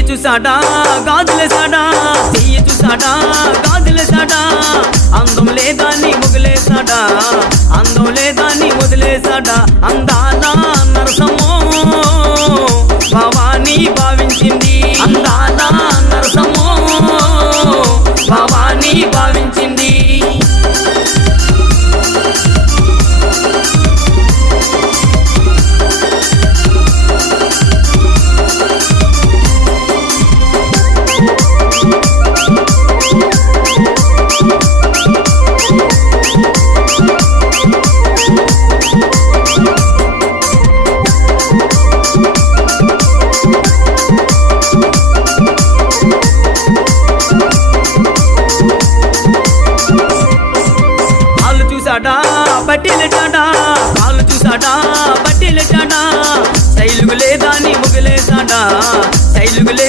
చూసాడా గాజులేసాడా, చెయ్యి చూసాడా గాజులేసాడా, అందం లేదాన్ని వదిలేసాడా, అందం లేదాన్ని వదిలేసాడా. అందాల నరసమ్మో భవానీ భావించింది,